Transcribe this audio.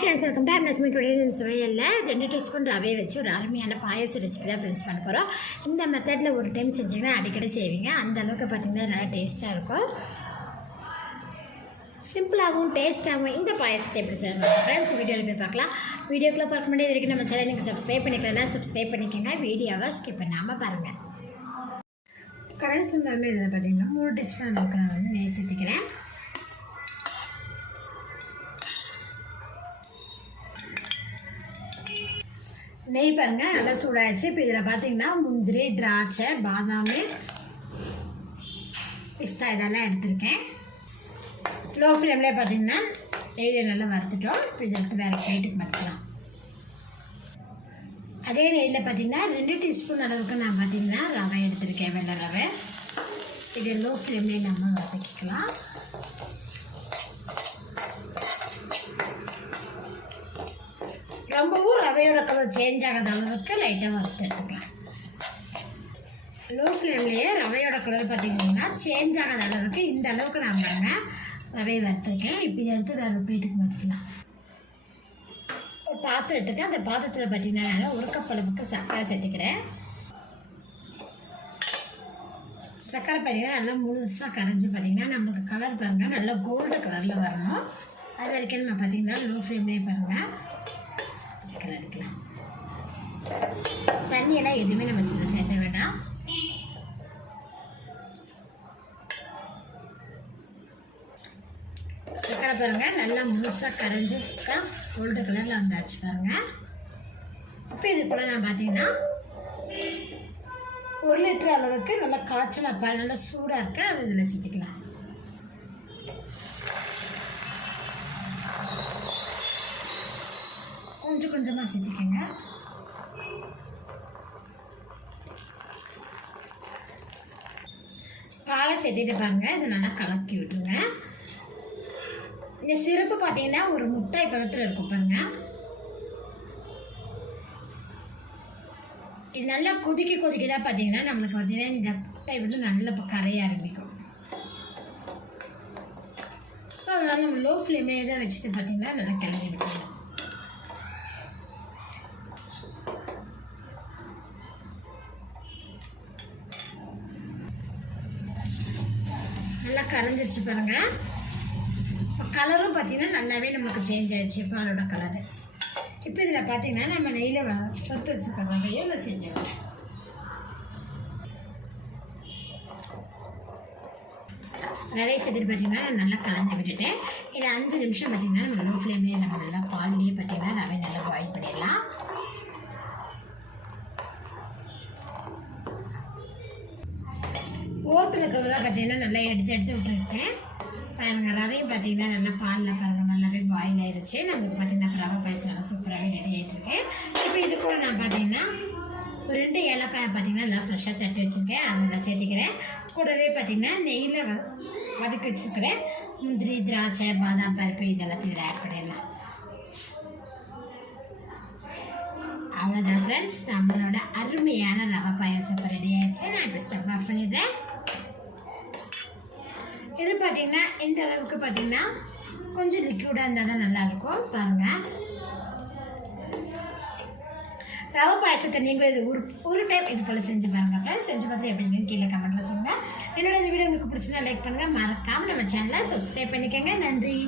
Friends welcome to Nazmi today சமையலில் ரெண்டு teaspoon ரவையை வச்சு ஒரு அருமையான பாயச ரெசிபி தான் ஃப்ரெண்ட்ஸ் பண்ண போகிறோம் இந்த மெத்தடில் ஒரு டைம் செஞ்சிங்கன்னா அடிக்கடி செய்வீங்க. அந்த அளவுக்கு பார்த்தீங்கன்னா நல்லா டேஸ்ட்டாக இருக்கும். சிம்பிளாகவும் டேஸ்ட்டாகவும் இந்த பாயசத்தை எப்படி செய்யணும் ஃப்ரெண்ட்ஸ் வீடியோவில் போய் பார்க்கலாம். வீடியோக்குள்ளே பார்க்க முடியாது வரைக்கும் நம்ம சேனல் நீங்கள் சப்ஸ்கிரைப் பண்ணிக்கலாம் சப்ஸ்கிரைப் பண்ணிக்கோங்க. வீடியோவை ஸ்கிப் பண்ணாமல் பாருங்கள் கடல் சுண்டாமல் இதில் பார்த்தீங்கன்னா மூணு டீஸ்பூன் அளவுக்கு நான் வந்து நெய் சேர்த்துக்கிறேன். நெய் பாருங்க நல்லா சூடாயிடுச்சு. இப்போ இதில் பார்த்தீங்கன்னா முந்திரி திராட்சை பாதாம் பிஸ்தா இதெல்லாம் எடுத்திருக்கேன். லோ ஃப்ளேம்லேயே பார்த்தீங்கன்னா நெய்யை நல்லா வறுத்துட்டோம். இப்போ இதை எடுத்து வேறு பிளேட்டுக்கு மாற்றலாம் அதே நெய்யில் பார்த்தீங்கன்னா ரெண்டு டீஸ்பூன் அளவுக்கு நான் பார்த்தீங்கன்னா ரவை எடுத்திருக்கேன் வெள்ளை ரவை. இதை லோ ஃப்ளேம்லேயே நம்ம வதக்கிக்கலாம். ரொம்பவும் ரவையோட கலர் சேஞ்ச் ஆகாத அளவுக்கு லைட்டாக வறுத்து எடுத்துக்கலாம். லோ ஃப்ளேம்லேயே ரவையோட கலர் பார்த்திங்கன்னா சேஞ்ச் ஆகாத அளவுக்கு இந்த அளவுக்கு நான் பாருங்க ரவையை வறுத்துருக்கேன் இப்போ இதை எடுத்து வேறு பிளேட்டுக்கு மாற்றிக்கலாம் ஒரு பாத்திரம் எடுத்துக்க அந்த பாத்திரத்தில் பார்த்தீங்கன்னா நான் ஒரு கப் அளவுக்கு சர்க்கரை சேர்த்துக்கிறேன். சர்க்கரை பார்த்திங்கன்னா நல்லா முழுசாக கரைஞ்சி பார்த்தீங்கன்னா நம்மளுக்கு கலர் பாருங்கள் நல்லா கோல்டு கலரில் வரணும். அது வரைக்கும் நம்ம பார்த்தீங்கன்னா லோ ஃப்ளேம்லேயே பாருங்கள் தண்ணி தண்ணியெல்லாம் எதுவுமே நம்ம சில சேர்த்த வேண்டாம். பாருங்க நல்லா முழுசாக கரைஞ்சி கோல்டு கலரில் வந்தாச்சு பாருங்க. இப்போ இது கூட நான் பார்த்தீங்கன்னா ஒரு லிட்டர் அளவுக்கு நல்லா காய்ச்சல் அப்போ நல்லா சூடாக இருக்கு அது இதில் சேர்த்துக்கலாம். கொஞ்சம் கொஞ்சமாக சேர்த்துக்கங்க பாலை சேர்த்துட்டு பாருங்க. இதை நல்லா கலக்கி விட்டுருங்க. இந்த சிறப்பு பார்த்தீங்கன்னா ஒரு முட்டை பக்கத்தில் இருக்கும் பாருங்க. இது நல்லா கொதிக்க கொதிக்க தான் பார்த்தீங்கன்னா நம்மளுக்கு பார்த்தீங்கன்னா இந்த முட்டை வந்து நல்லா இப்போ கரைய ஆரம்பிக்கும். ஸோ அதனால் நம்ம லோ ஃப்ளேம்லேயே தான் வச்சுட்டு பார்த்தீங்கன்னா நல்லா கிளறி விட்டுருங்க நல்லா கரைஞ்சிருச்சு பாருங்க. கலரும் பார்த்தீங்கன்னா நல்லாவே நமக்கு சேஞ்ச் ஆயிடுச்சு. பாலோட கலரு இப்போ இதில் பார்த்தீங்கன்னா நம்ம நெய்யில் பொறுத்து வச்சுக்கலாம். இதில் செஞ்சிடலாம் ரவை சேர்த்துட்டு பார்த்தீங்கன்னா நல்லா கலந்து விட்டுட்டு இதை அஞ்சு நிமிஷம் பார்த்தீங்கன்னா நம்ம லோ ஃப்ளேம்லேயே நம்ம நல்லா பால்லேயே பார்த்தீங்கன்னா ரவை நல்லா பாயில் பண்ணிடலாம். ஓரத்தில் இருக்கிறதெல்லாம் பார்த்தீங்கன்னா நல்லா எடுத்து எடுத்து விட்டுருக்கேன். பாருங்கள் ரவையும் பார்த்தீங்கன்னா நல்லா பாலில் பாருங்க நல்லாவே பாயில் ஆயிடுச்சு நமக்கு பார்த்தீங்கன்னா ரவை பாயசம் நல்லா சூப்பராகவே ரெடி ஆகிட்டுருக்கேன் இப்போ இது கூட நான் பார்த்தீங்கன்னா ஒரு ரெண்டு ஏலக்காய் பார்த்தீங்கன்னா நல்லா ஃப்ரெஷ்ஷாக தட்டி வச்சுருக்கேன். அதை நான் சேர்த்துக்கிறேன். கூடவே பார்த்தீங்கன்னா நெய்யில் வ வதக்கி வச்சுருக்கிறேன். முந்திரி திராட்சை பாதாம் பருப்பு இதெல்லாம் இதில் ஆட் பண்ணிடலாம். அவ்வளோதான் ஃப்ரெண்ட்ஸ் நம்மளோட அருமையான ரவை பாயசம் ரெடி ஆயிடுச்சு. நான் இப்போ ஸ்டப் ஆஃப் பண்ணிடுறேன். இது பார்த்தீங்கன்னா இந்த அளவுக்கு பார்த்தீங்கன்னா கொஞ்சம் லிக்யூடாக இருந்தால் தான் நல்லாயிருக்கும். பாருங்கள் ரவை பாயசத்தை நீங்களும் இது ஒரு ஒரு டைம் இது போல் செஞ்சு பாருங்கள் ஃப்ரெண்ட்ஸ் செஞ்சு பார்த்து எப்படிங்க கீழே கமெண்ட்டில் சொல்லுங்கள் என்னோட இந்த வீடியோ உங்களுக்கு பிடிச்சினா லைக் பண்ணுங்கள் மறக்காமல் நம்ம சேனலை சப்ஸ்கிரைப் பண்ணிக்கோங்க. நன்றி.